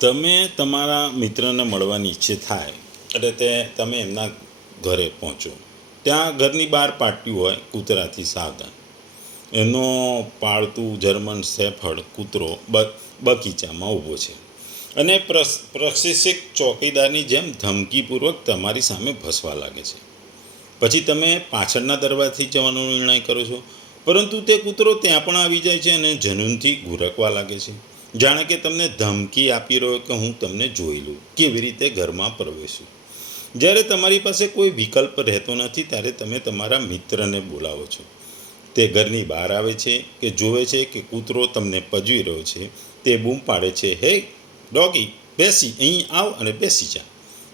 તમે તમારા મિત્રને મળવાની ઈચ્છે થાય એટલે તમે એમના ઘરે પહોંચો. ત્યાં ઘરની બહાર પાટ્યું હોય, કૂતરાથી સાવધાન. એનો પાળતું જર્મન શેફર્ડ કૂતરો બગીચામાં ઊભો છે અને પ્રશિક્ષક ચોકીદારની જેમ ધમકીપૂર્વક તમારી સામે ભસવા લાગે છે. પછી તમે પાછળના દરવાજાથી જવાનો નિર્ણય કરો છો, પરંતુ તે કૂતરો ત્યાં પણ આવી જાય છે અને જનૂનથી ગુરકવા લાગે છે, જાણે કે તમને ધમકી આપી રહ્યો કે હું તમને જોઈ લઉં, કેવી રીતે ઘરમાં પ્રવેશું. જ્યારે તમારી પાસે કોઈ વિકલ્પ રહેતો નથી ત્યારે તમે તમારા મિત્રને બોલાવો છો. તે ઘરની બહાર આવે છે કે જોવે છે કે કૂતરો તમને પજવી રહ્યો છે, તે બૂમ પાડે છે, હે ડોગી, બેસી અહીં આવ અને બેસી જા.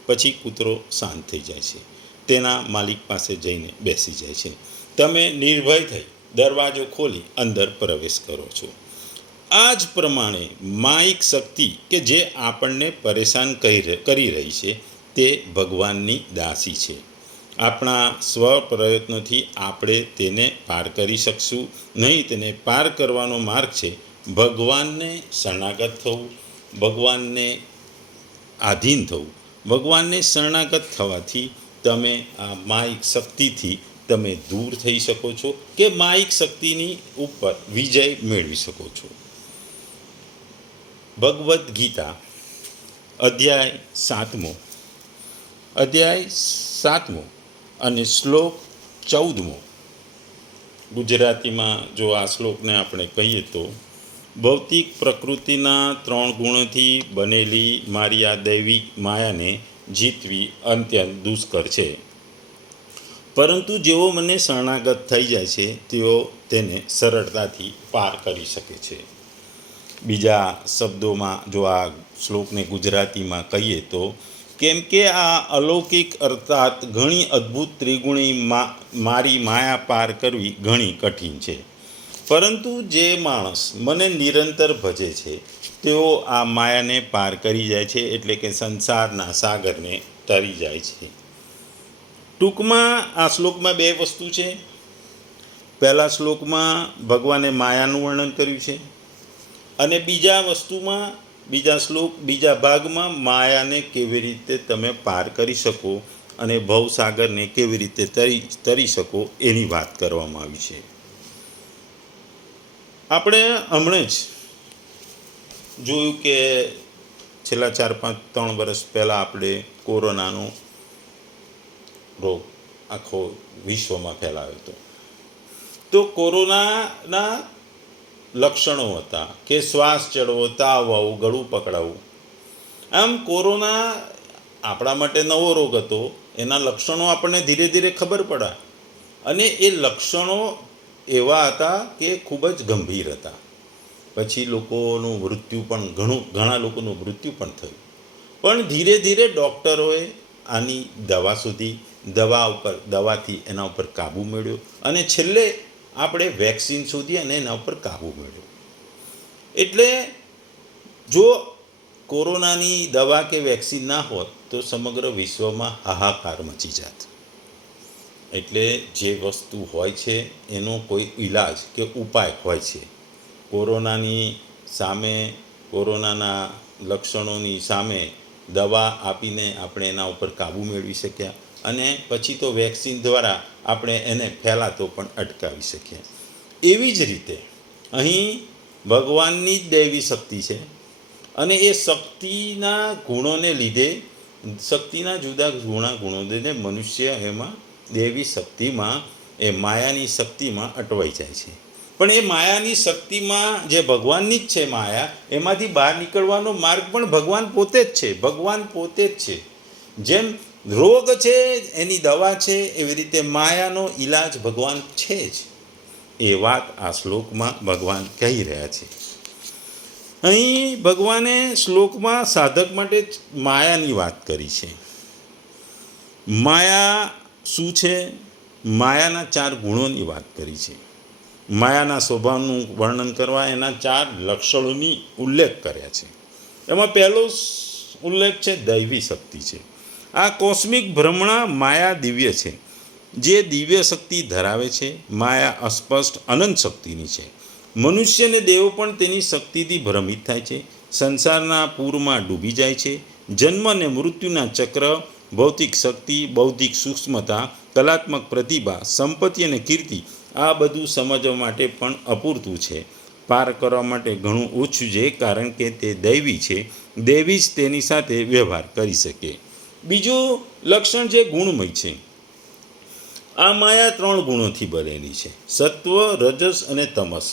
પછી કૂતરો શાંત થઈ જાય છે, તેના માલિક પાસે જઈને બેસી જાય છે. તમે નિર્ભય થઈ દરવાજો ખોલી અંદર પ્રવેશ કરો છો. આ જ પ્રમાણે માયિક શક્તિ કે જે આપણને પરેશાન કરી રહી છે તે ભગવાનની દાસી છે. આપણા સ્વપ્રયત્નોથી આપણે તેને પાર કરી શકશું નહીં. તેને પાર કરવાનો માર્ગ છે ભગવાનને શરણાગત થવું, ભગવાનને આધીન થવું. ભગવાનને શરણાગત થવાથી તમે આ માયિક શક્તિથી તમે દૂર થઈ શકો છો કે માયિક શક્તિની ઉપર વિજય મેળવી શકો છો. ભગવદ્ ગીતા અધ્યાય 7 અને શ્લોક 14. ગુજરાતીમાં જો આ શ્લોકને આપણે કહીએ તો, ભૌતિક પ્રકૃતિના 3 ગુણોથી બનેલી મારી આ દૈવિક માયાને જીતવી અત્યંત દુષ્કર છે, પરંતુ જેઓ મને શરણાગત થઈ જાય છે તેઓ તેને સરળતાથી પાર કરી શકે છે. બીજા શબ્દોમાં જો આ શ્લોકને ગુજરાતીમાં કહીએ તો, કેમ કે આ અલૌકિક અર્થાત ઘણી અદ્ભુત ત્રિગુણી મારી માયા પાર કરવી ઘણી કઠિન છે, પરંતુ જે માણસ મને નિરંતર ભજે છે તેઓ આ માયાને પાર કરી જાય છે, એટલે કે સંસારના સાગરને તરી જાય છે. ટૂંકમાં આ શ્લોકમાં 2 વસ્તુ છે. પહેલા શ્લોકમાં ભગવાને માયાનું વર્ણન કર્યું છે અને બીજા ભાગમાં માયાને કેવી રીતે તમે પાર કરી શકો અને ભવસાગરને કેવી રીતે તરી શકો એની વાત કરવામાં આવી છે. આપણે હમણાં જ જોયું કે છેલ્લા 4-5-3 વર્ષ પહેલાં આપણે કોરોનાનો રોગ આખો વિશ્વમાં ફેલાયો હતો. તો કોરોનાના લક્ષણો હતા કે શ્વાસ ચડવો, તાવ આવવું, ગળું પકડાવું. આમ કોરોના આપણા માટે નવો રોગ હતો. એના લક્ષણો આપણને ધીરે ધીરે ખબર પડ્યા અને એ લક્ષણો એવા હતા કે ખૂબ જ ગંભીર હતા. પછી ઘણા લોકોનું મૃત્યુ પણ થયું. પણ ધીરે ધીરે ડૉક્ટરોએ આની દવા શોધી, દવાથી એના ઉપર કાબૂ મેળવ્યો અને છેલ્લે આપણે વેક્સિન શોધી અને એના ઉપર કાબૂ મેળવ્યો. એટલે જો કોરોનાની દવા કે વેક્સિન ના હોત તો સમગ્ર વિશ્વમાં હાહાકાર મચી જાત. એટલે જે વસ્તુ હોય છે એનો કોઈ ઈલાજ કે ઉપાય હોય છે. કોરોનાના લક્ષણોની સામે દવા આપીને આપણે એના ઉપર કાબૂ મેળવી શક્યા અને પછી તો વેક્સિન દ્વારા આપણે એને ફેલાતો પણ અટકાવી શકીએ. એવી જ રીતે અહીં ભગવાનની જ દૈવી શક્તિ છે અને એ શક્તિના ગુણોને લીધે, શક્તિના જુદા ગુણોને મનુષ્ય એમાં દૈવી શક્તિમાં, એ માયાની શક્તિમાં અટવાઈ જાય છે. પણ એ માયાની શક્તિમાં જે ભગવાનની જ છે માયા, એમાંથી બહાર નીકળવાનો માર્ગ પણ ભગવાન પોતે જ છે. જેમ રોગ છે એની દવા છે, એવી રીતે માયાનો ઈલાજ ભગવાન છે જ. એ વાત આ શ્લોકમાં ભગવાન કહી રહ્યા છે. અહીં ભગવાને શ્લોકમાં સાધક માટે જ માયાની વાત કરી છે. માયા શું છે? માયાના 4 ગુણોની વાત કરી છે. માયાના સ્વભાવનું વર્ણન કરવા એના 4 લક્ષણોની ઉલ્લેખ કર્યા છે. એમાં પહેલો ઉલ્લેખ છે દૈવી શક્તિ છે. આ કોસ્મિક ભ્રમણા માયા દિવ્ય છે. જે દિવ્ય શક્તિ ધરાવે છે. માયા અસ્પષ્ટ અનંત શક્તિની છે. મનુષ્ય અને દેવો પણ તેની શક્તિથી ભ્રમિત થાય છે. સંસારના પૂરમાં ડૂબી જાય છે. જન્મ અને મૃત્યુના ચક્ર, ભૌતિક શક્તિ, બૌદ્ધિક સૂક્ષ્મતા, કલાત્મક પ્રતિભા, સંપત્તિ અને કીર્તિ, આ બધું સમજવા માટે પણ અપૂરતું છે. પાર કરવા માટે ઘણું ઓછું છે, કારણ કે તે દૈવી છે. દૈવી જ તેની સાથે વ્યવહાર કરી શકે. બીજું લક્ષણ છે ગુણમય છે. આ માયા 3 ગુણોથી બનેલી છે: સત્વ, રજસ અને તમસ.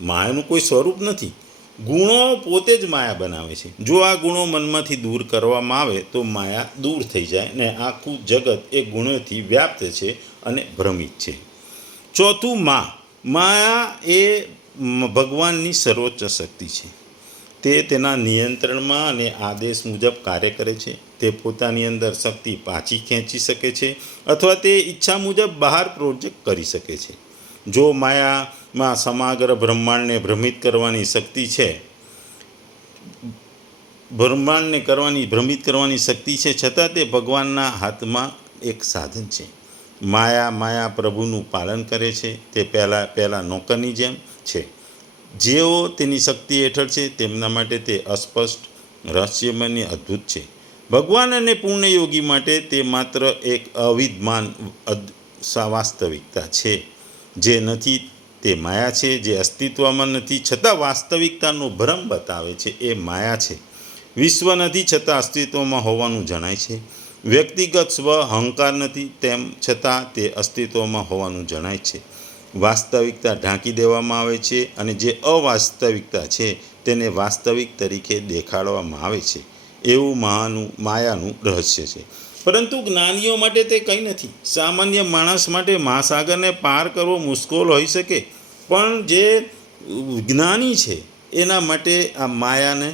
માયાનું કોઈ સ્વરૂપ નથી. ગુણો પોતે જ માયા બનાવે છે. જો આ ગુણો મનમાંથી દૂર કરવામાં આવે તો માયા દૂર થઈ જાય ને આખું જગત એ ગુણોથી વ્યાપ્ત છે અને ભ્રમિત છે. ચોથું, માયા એ ભગવાનની સર્વોચ્ચ શક્તિ છે. તે તેના નિયંત્રણમાં અને આદેશ મુજબ કાર્ય કરે છે. તે પોતાની અંદર શક્તિ પાછી ખેંચી શકે છે અથવા તે ઈચ્છા મુજબ બહાર પ્રોજેક્ટ કરી શકે છે. જો માયામાં સમગ્ર બ્રહ્માંડને ભ્રમિત કરવાની શક્તિ છે, છતાં તે ભગવાનના હાથમાં એક સાધન છે. માયા પ્રભુનું પાલન કરે છે. તે પહેલાં નોકરની જેમ છે. જેઓ તેની શક્તિ હેઠળ છે તેમના માટે તે અસ્પષ્ટ, રહસ્યમય અને અદ્ભુત છે. ભગવાન અને પૂર્ણ યોગી માટે તે માત્ર એક અવિદ્યમાન વાસ્તવિકતા છે. જે નથી તે માયા છે. જે અસ્તિત્વમાં નથી છતાં વાસ્તવિકતાનો ભ્રમ બતાવે છે, એ માયા છે. વિશ્વ નથી છતાં અસ્તિત્વમાં હોવાનું જણાય છે. વ્યક્તિગત સ્વ અહંકાર નથી, તેમ છતાં તે અસ્તિત્વમાં હોવાનું જણાય છે. વાસ્તવિકતા ઢાંકી દેવામાં આવે છે અને જે અવાસ્તવિકતા છે તેને વાસ્તવિક તરીકે દેખાડવામાં આવે છે. એવું માયાનું રહસ્ય છે. પરંતુ જ્ઞાનીઓ માટે તે કંઈ નથી. સામાન્ય માણસ માટે મહાસાગરને પાર કરવો મુશ્કેલ હોઈ શકે, પણ જે જ્ઞાની છે એના માટે આ માયાને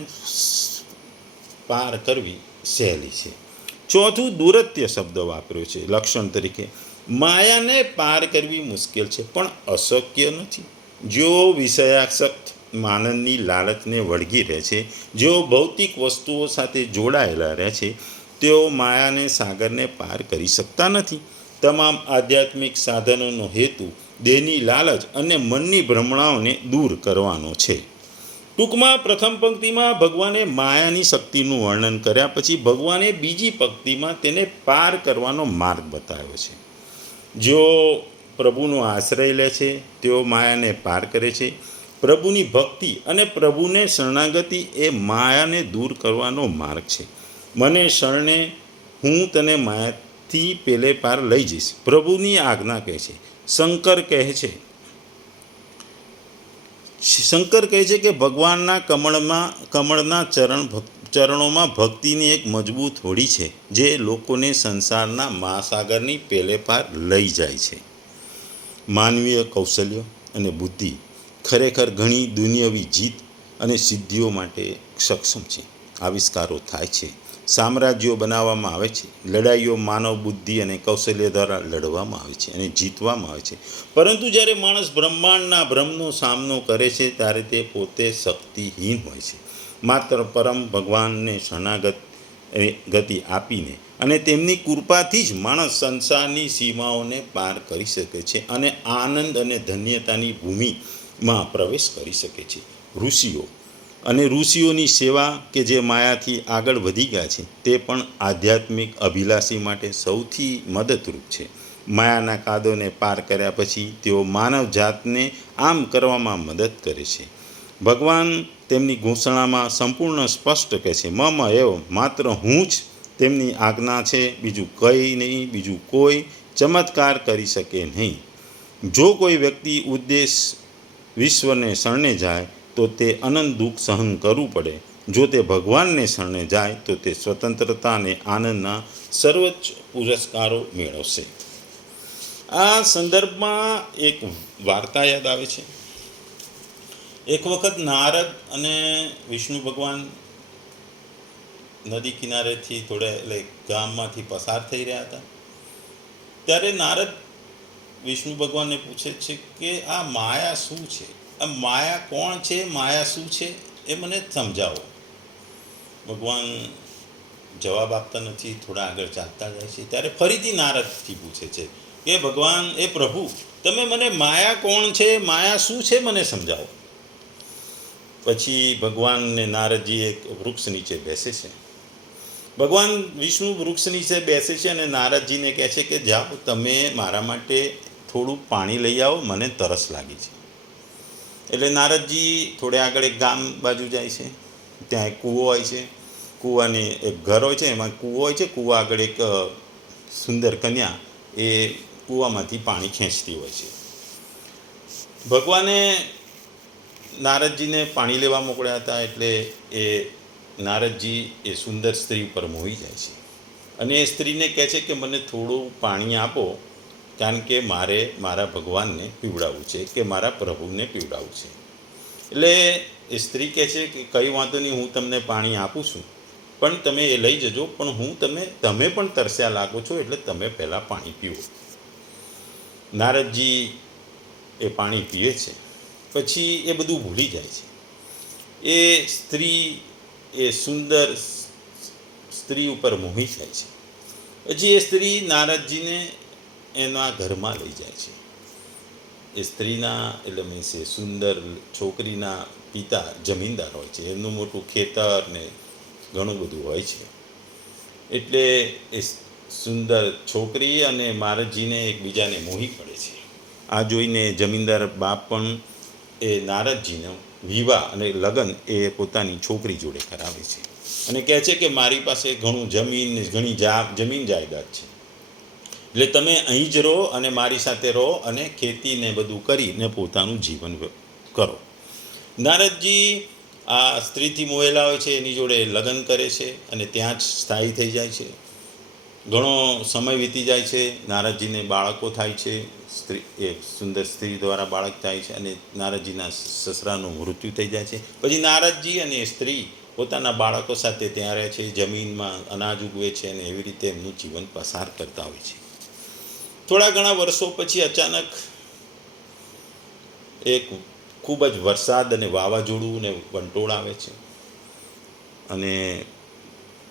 પાર કરવી સહેલી છે. ચોથું, દુરત્ય શબ્દ વાપર્યો છે લક્ષણ તરીકે. માયાને પાર કરવી મુશ્કેલ છે પણ અશક્ય નથી. જેઓ વિષયાસક્ત આનંદની લાલચને વળગી રહે છે, જેઓ ભૌતિક વસ્તુઓ સાથે જોડાયેલા રહે છે, તેઓ માયાને સાગરને પાર કરી શકતા નથી. તમામ આધ્યાત્મિક સાધનોનો હેતુ દેહની લાલચ અને મનની ભ્રમણાઓને દૂર કરવાનો છે. ટૂંકમાં પ્રથમ પંક્તિમાં ભગવાને માયાની શક્તિનું વર્ણન કર્યા પછી ભગવાને બીજી પંક્તિમાં તેને પાર કરવાનો માર્ગ બતાવ્યો છે. જેઓ પ્રભુનો આશ્રય લે છે તેઓ માયાને પાર કરે છે. પ્રભુની ભક્તિ અને પ્રભુને શરણાગતિ એ માયાને દૂર કરવાનો માર્ગ છે. મને શરણે, હું તને માયાથી પેલે પાર લઈ જઈશ, પ્રભુની આજ્ઞા કહે છે. શંકર કહે છે કે ભગવાનના કમળના ચરણોમાં ભક્તિની એક મજબૂત હોડી છે જે લોકોને સંસારના મહાસાગરની પેલે પાર લઈ જાય છે. માનવીય કૌશલ્ય અને બુદ્ધિ ખરેખર ઘણી દુનિયાવી જીત અને સિદ્ધિઓ માટે સક્ષમ છે. આવિષ્કારો થાય છે, સામ્રાજ્યો બનાવવામાં આવે છે, લડાઈઓ માનવ બુદ્ધિ અને કૌશલ્ય દ્વારા લડવામાં આવે છે અને જીતવામાં આવે છે. પરંતુ જ્યારે માણસ બ્રહ્માંડના ભ્રમનો સામનો કરે છે ત્યારે તે પોતે શક્તિહીન હોય છે. માત્ર પરમ ભગવાનને શરણાગતિ આપીને અને તેમની કૃપાથી જ માણસ સંસારની સીમાઓને પાર કરી શકે છે અને આનંદ અને ધન્યતાની ભૂમિમાં પ્રવેશ કરી શકે છે. ઋષિઓની સેવા કે જે માયાથી આગળ વધી ગયા છે તે પણ આધ્યાત્મિક અભિલાષી માટે સૌથી મદદરૂપ છે. માયાના કાદવને પાર કર્યા પછી તેઓ માનવ જાતને આમ કરવામાં મદદ કરે છે. ભગવાન તેમની ઘોષણામાં સંપૂર્ણ સ્પષ્ટ કહે છે, મમ એવ, માત્ર હું જ તેમની આજ્ઞા છે, બીજું કંઈ નહીં, બીજું કોઈ ચમત્કાર કરી શકે નહીં. જો કોઈ વ્યક્તિ ઉદ્દેશ વિશ્વને શરણે જાય તો તે અનંત દુઃખ સહન કરવું પડે. જો તે ભગવાનને શરણે જાય તો તે સ્વતંત્રતા અને આનંદના સર્વોચ્ચ પુરસ્કારો મેળવશે. આ સંદર્ભમાં એક વાર્તા યાદ આવે છે. એક વખત નારદ અને વિષ્ણુ ભગવાન નદી કિનારેથી એટલે ગામમાંથી પસાર થઈ રહ્યા હતા. ત્યારે નારદ વિષ્ણુ ભગવાનને પૂછે છે કે આ માયા શું છે? આ માયા કોણ છે? માયા શું છે? એ મને સમજાવો. ભગવાન જવાબ આપતા નથી, થોડા આગળ ચાલતા જાય છે. ત્યારે ફરીથી નારદથી પૂછે છે કે ભગવાન, એ પ્રભુ, તમે મને માયા કોણ છે, માયા શું છે, મને સમજાવો. પછી ભગવાન ને નારદજી એક વૃક્ષ નીચે બેસે છે. ભગવાન વિષ્ણુ વૃક્ષ નીચે બેસે છે અને નારદજીને કહે છે કે જાઓ તમે મારા માટે થોડું પાણી લઈ આવો, મને તરસ લાગી છે. એટલે નારદજી થોડે આગળ એક ગામ બાજુ જાય છે. ત્યાં એક કૂવો હોય છે. કૂવાની એક ઘર હોય છે, એમાં કૂવો હોય છે. કૂવા આગળ એક સુંદર કન્યા એ કૂવામાંથી પાણી ખેંચતી હોય છે. ભગવાને નારદજીને પાણી લેવા મોકલ્યા હતા. એટલે એ નારદજી એ સુંદર સ્ત્રી પર મોહી જાય છે અને એ સ્ત્રીને કહે છે કે મને થોડું પાણી આપો, કારણ કે મારે મારા ભગવાનને પીવડાવવું છે, કે મારા પ્રભુને પીવડાવવું છે. એટલે એ સ્ત્રી કહે છે કે કંઈ વાંધો નહીં, હું તમને પાણી આપું છું, પણ તમે એ લઈ જજો, પણ તમે પણ તરસ્યા લાગો છો, એટલે તમે પહેલાં પાણી પીવો. નારદજી એ પાણી પીએ છે. પછી એ બધું ભૂલી જાય છે. એ સ્ત્રી એ સુંદર સ્ત્રી ઉપર મોહી જાય છે. પછી એ સ્ત્રી નારદજીને એના ઘરમાં લઈ જાય છે. એ સ્ત્રીના એટલે મીન્સ એ સુંદર છોકરીના પિતા જમીનદાર હોય છે. એમનું મોટું ખેતર ને ઘણું બધું હોય છે. એટલે એ સુંદર છોકરી અને નારદજીને એકબીજાને મોહી પડે છે. આ જોઈને જમીનદાર બાપ પણ એ નારદજીનો વિવાહ અને લગ્ન એ પોતાની છોકરી જોડે કરાવે છે અને કહે છે કે મારી પાસે ઘણી જમીન જાયદાદ છે, એટલે તમે અહીં જ રહો અને મારી સાથે રહો અને ખેતીને બધું કરીને પોતાનું જીવન કરો. નારદજી આ સ્ત્રીથી મોહેલા હોય છે, એની જોડે લગ્ન કરે છે અને ત્યાં જ સ્થાયી થઈ જાય છે. ઘણો સમય વીતી જાય છે. નારદજીને બાળકો થાય છે. એ સુંદર સ્ત્રી દ્વારા બાળક થાય છે અને નારદજીના સસરાનું મૃત્યુ થઈ જાય છે. પછી નારદજી અને સ્ત્રી પોતાના બાળકો સાથે ત્યાં રહે છે, જમીનમાં અનાજ ઉગવે છે અને એવી રીતે એમનું જીવન પસાર કરતા હોય છે. થોડા ઘણા વર્ષો પછી અચાનક એક ખૂબ જ વરસાદ અને વાવાઝોડું ને વંટોળ આવે છે અને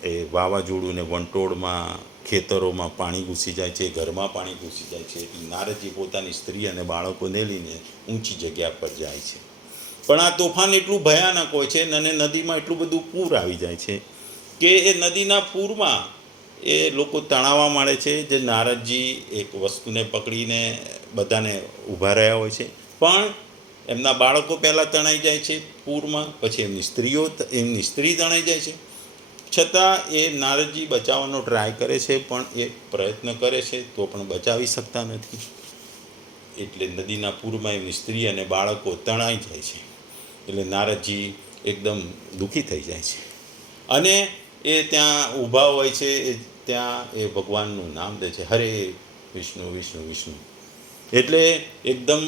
એ વાવાઝોડું ને વંટોળમાં ખેતરોમાં પાણી ઘૂસી જાય છે, ઘરમાં પાણી ઘૂસી જાય છે. નારદજી પોતાની સ્ત્રી અને બાળકોને લઈને ઊંચી જગ્યા પર જાય છે. પણ આ તોફાન એટલું ભયાનક હોય છે અને નદીમાં એટલું બધું પૂર આવી જાય છે કે એ નદીના પૂરમાં એ લોકો તણાવવા માંડે છે. જે નારદજી એક વસ્તુને પકડીને બધાને ઊભા રહ્યા હોય છે, પણ એમના બાળકો પહેલાં તણાઈ જાય છે પૂરમાં, પછી એમની સ્ત્રી તણાઈ જાય છે. છતાં એ નારદજી બચાવવાનો ટ્રાય કરે છે, પણ એ પ્રયત્ન કરે છે તો પણ બચાવી શકતા નથી. એટલે નદીના પૂરમાં એમની સ્ત્રી અને બાળકો તણાઈ જાય છે. એટલે નારદજી એકદમ દુઃખી થઈ જાય છે અને એ ત્યાં ઊભા હોય છે. ત્યાં એ ભગવાનનું નામ લે છે, હરે વિષ્ણુ વિષ્ણુ વિષ્ણુ. એટલે એકદમ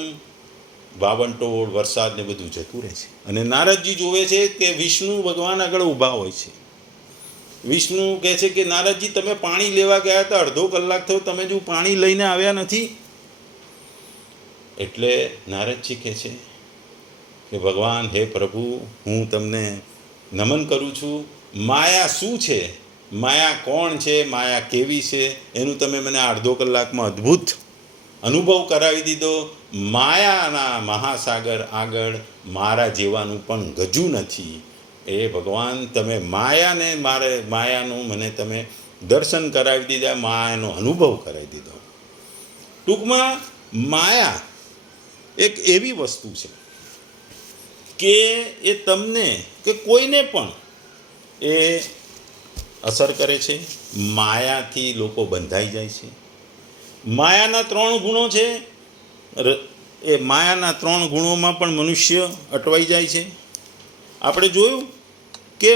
વાવંટોળ વરસાદ ને બધું જતું રહે છે અને નારદજી જોવે છે કે વિષ્ણુ ભગવાન આગળ ઊભા હોય છે. વિષ્ણુ કહે છે કે નારદજી તમે પાણી લેવા ગયા હતા, અડધો કલાક થયો, તમે જો પાણી લઈને આવ્યા નથી. એટલે નારદજી કહે છે કે ભગવાન, હે પ્રભુ, હું તમને નમન કરું છું. માયા શું છે, માયા કોણ છે, માયા કેવી છે, એનું તમે મને અડધો કલાકમાં અદ્ભુત અનુભવ કરાવી દીધો. માયાના મહાસાગર આગળ મારા જેવાનું પણ ગજુ નથી. એ ભગવાન, તમે માયાનું મને તમે દર્શન કરાવી દીધા, માયાનો અનુભવ કરાવી દીધો. ટૂંકમાં માયા એક એવી વસ્તુ છે કે એ તમને કે કોઈને પણ એ અસર કરે છે. માયાથી લોકો બંધાઈ જાય છે. માયાના 3 ગુણો છે. એ માયાના 3 ગુણોમાં પણ મનુષ્ય અટવાઈ જાય છે. આપણે જોયું કે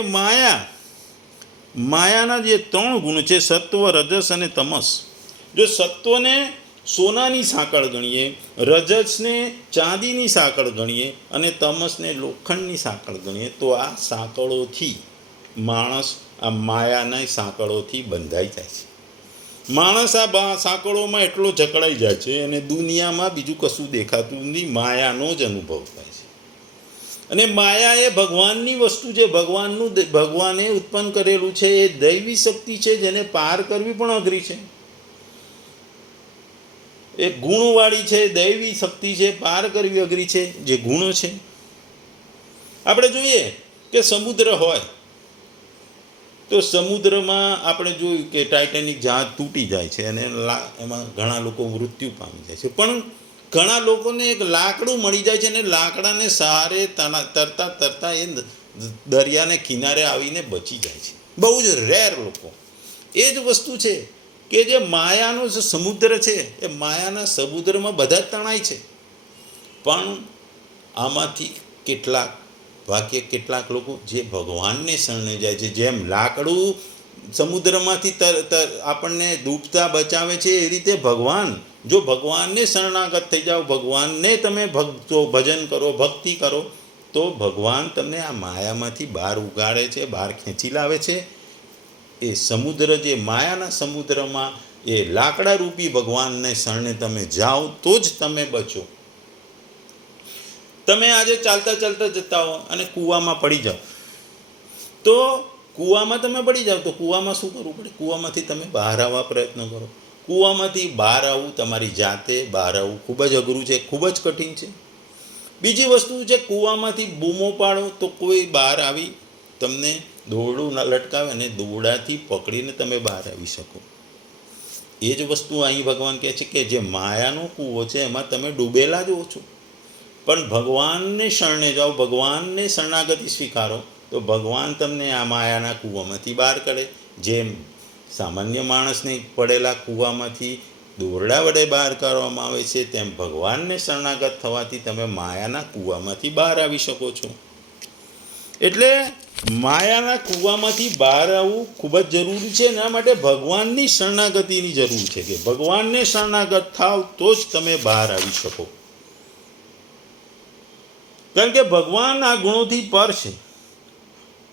માયાના જે 3 ગુણ છે, સત્વ, રજસ અને તમસ. જો સત્વને સોનાની સાંકળ ગણીએ, રજસને ચાંદીની સાંકળ ગણીએ અને તમસને લોખંડની સાંકળ ગણીએ, તો આ સાંકળોથી માણસ આ માયાના સાંકળોથી બંધાઈ જાય છે. માણસ આ સાંકળોમાં એટલો જકડાઈ જાય છે અને દુનિયામાં બીજું કશું દેખાતું નહીં, માયાનો જ અનુભવ થાય છે. અને માયા એ ભગવાનની વસ્તુ છે. ભગવાને ઉત્પન્ન કરેલું છે. એ દૈવી શક્તિ છે, જેને પાર કરવી પણ અઘરી છે. એ ગુણવાળી છે, દૈવી શક્તિ છે, પાર કરવી અઘરી છે. જે ગુણો છે આપણે જોઈએ કે સમુદ્ર હોય તો સમુદ્રમાં આપણે જોયું કે ટાઇટેનિક જહાજ તૂટી જાય છે અને એમાં ઘણા લોકો મૃત્યુ પામી જાય છે, પણ ઘણા લોકોને એક લાકડું મળી જાય છે અને લાકડાને સહારે તરતા તરતા એ દરિયાને કિનારે આવીને બચી જાય છે. બહુ જ રેર લોકો. એ જ વસ્તુ છે કે જે માયાનો જે સમુદ્ર છે એ માયાના સમુદ્રમાં બધા જ તણાય છે, પણ આમાંથી કેટલાક લોકો જે ભગવાનને શરણે જાય છે. જેમ લાકડું સમુદ્રમાંથી આપણને ડૂબતા બચાવે છે એ રીતે ભગવાન, જો ભગવાનને શરણાગત થઈ જાઓ, ભગવાનને તમે ભજન કરો, ભક્તિ કરો, તો ભગવાન તમને આ માયામાંથી બહાર ઉગાડે છે, બહાર ખેંચી લાવે છે. એ સમુદ્ર જે માયાના સમુદ્રમાં એ લાકડા રૂપી ભગવાનને શરણે તમે જાઓ તો જ તમે બચો. તમે આજે ચાલતા ચાલતા જતા હો અને કૂવામાં પડી જાઓ, તો કૂવામાં તમે પડી જાઓ તો કૂવામાં શું કરવું પડે? કૂવામાંથી તમે બહાર આવવા પ્રયત્ન કરો. કૂવામાંથી બહાર આવવું, તમારી જાતે બહાર આવવું ખૂબ જ અઘરું છે, ખૂબ જ કઠિન છે. બીજી વસ્તુ છે, કૂવામાંથી બૂમો પાડો તો કોઈ બહાર આવી તમને દોરડું લટકાવે અને દોરડાથી પકડીને તમે બહાર આવી શકો. એ જ વસ્તુ અહીં ભગવાન કહે છે કે જે માયાનો કૂવો છે એમાં તમે ડૂબેલા જ હો છો, પણ ભગવાનને શરણે જાઓ, ભગવાનને શરણાગતિ સ્વીકારો તો ભગવાન તમને આ માયાના કૂવામાંથી બહાર કાઢે. જેમ સામાન્ય માણસને પડેલા કૂવામાંથી દોરડા વડે બહાર કાઢવામાં આવે છે, તેમ ભગવાનને શરણાગત થવાથી તમે માયાના કૂવામાંથી બહાર આવી શકો છો. એટલે માયાના કૂવામાંથી બહાર આવવું ખૂબ જ જરૂરી છે. એના માટે ભગવાનની શરણાગતિની જરૂર છે કે ભગવાનને શરણાગત થાવ તો જ તમે બહાર આવી શકો. કારણ કે ભગવાન આ ગુણોથી પર છે,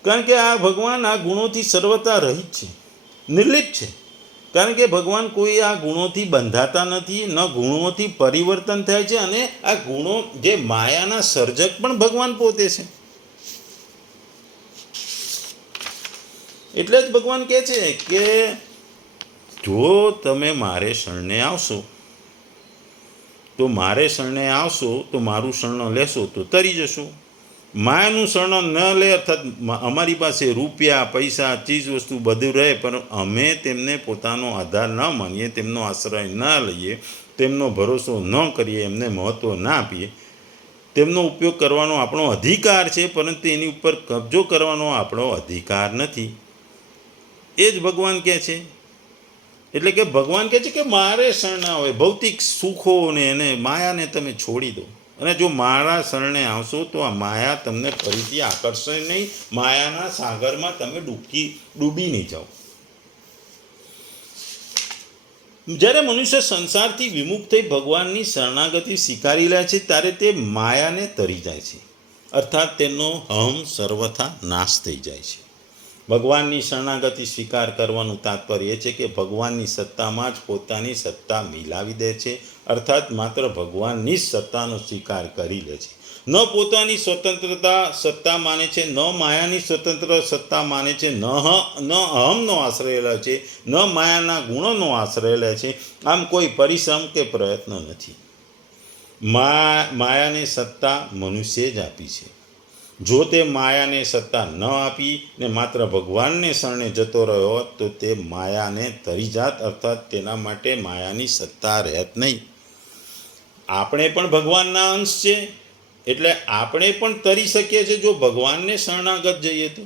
કારણ કે આ ભગવાન આ ગુણોથી સર્વતા રહિત છે, નિર્લિપ્ત છે. કારણ કે ભગવાન કોઈ આ ગુણોથી બંધાતા નથી, ન ગુણોથી પરિવર્તન થાય છે. અને આ ગુણો જે માયાના સર્જક પણ ભગવાન પોતે છે. એટલે જ ભગવાન કહે છે કે જો તમે મારે શરણે આવશો તો મારું શરણ લેશો તો તરી જશો. માયાનું શરણ ન લે, અર્થાત અમારી પાસે રૂપિયા, પૈસા, ચીજ વસ્તુ બધું રહે, પણ અમે તેમને પોતાનો આધાર ન માનીએ, તેમનો આશ્રય ન લઈએ, તેમનો ભરોસો ન કરીએ, એમને મહત્ત્વ ના આપીએ. તેમનો ઉપયોગ કરવાનો આપણો અધિકાર છે, પરંતુ એની ઉપર કબજો કરવાનો આપણો અધિકાર નથી. એ જ ભગવાન કહે છે. એટલે કે ભગવાન કહે છે કે મારે શરણ આવે, ભૌતિક સુખોને એને માયાને તમે છોડી દો, અને જો મારા શરણે આવશો તો આ માયા તમને ફરીથી આકર્ષે નહીં, માયાના સાગરમાં તમે ડૂબી નહીં જાઓ. જ્યારે મનુષ્ય સંસારથી વિમુખ થઈ ભગવાનની શરણાગતિ સ્વીકારી લે છે ત્યારે તે માયાને તરી જાય છે, અર્થાત તેનો અહમ સર્વથા નાશ થઈ જાય છે. ભગવાનની શરણાગતિ સ્વીકાર કરવાનું તાત્પર્ય એ છે કે ભગવાનની સત્તામાં જ પોતાની સત્તા મિલાવી દે છે, અર્થાત માત્ર ભગવાનની જ સત્તાનો સ્વીકાર કરી લે છે. ન પોતાની સ્વતંત્રતા સત્તા માને છે, ન માયાની સ્વતંત્ર સત્તા માને છે, ન અહમનો આશ્રય લે છે, ન માયાના ગુણોનો આશ્રય લે છે. આમ કોઈ પરિશ્રમ કે પ્રયત્ન નથી. માયાને સત્તા મનુષ્ય જ આપી છે. જો તે માયાને સત્તા ન આપી ને માત્ર ભગવાનને શરણે જતો રહ્યો હોત તો તે માયાને તરી જાત, અર્થાત તેના માટે માયાની સત્તા રહેત નહીં. આપણે પણ ભગવાનના અંશ છે, એટલે આપણે પણ તરી શકીએ છીએ જો ભગવાનને શરણાગત જઈએ તો.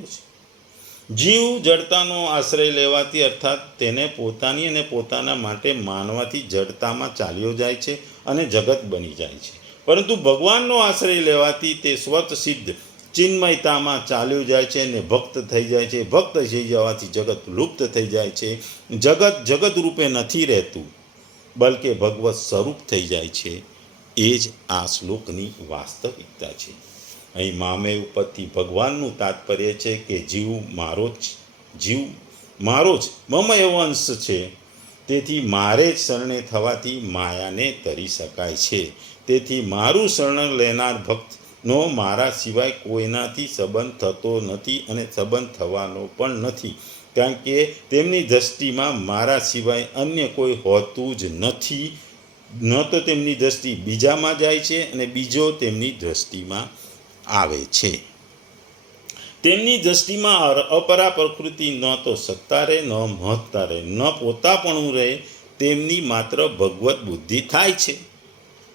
જીવ જડતાનો આશ્રય લેવાથી, અર્થાત તેને પોતાની અને પોતાના માટે માનવાથી જડતામાં ચાલ્યો જાય છે અને જગત બની જાય છે. પરંતુ ભગવાનનો આશ્રય લેવાથી તે સ્વત સિદ્ધ ચિન્મયતામાં ચાલ્યું જાય છે અને ભક્ત થઈ જાય છે. ભક્ત થઈ જવાથી જગત લુપ્ત થઈ જાય છે. જગત રૂપે નથી રહેતું, બલકે ભગવત સ્વરૂપ થઈ જાય છે. એ જ આ શ્લોકની વાસ્તવિકતા છે. અહીં મામેવ ઉપરથી ભગવાનનું તાત્પર્ય છે કે જીવ મારો જ મમ એવો અંશ છે. તેથી મારે જ શરણે થવાથી માયાને તરી શકાય છે. તેથી મારું શરણ લેનાર ભક્તનો મારા સિવાય કોઈનાથી સંબંધ થતો નથી અને સંબંધ થવાનો પણ નથી, કારણ કે તેમની દૃષ્ટિમાં મારા સિવાય અન્ય કોઈ હોતું જ નથી. ન તો તેમની દૃષ્ટિ બીજામાં જાય છે અને બીજો તેમની દૃષ્ટિમાં આવે છે. તેમની દ્રષ્ટિમાં અપરા પ્રકૃતિ ન તો સત્તા રહે ન મહત્તા રહે ન પોતાપણું રહે, તેમની માત્ર ભગવત બુદ્ધિ થાય છે.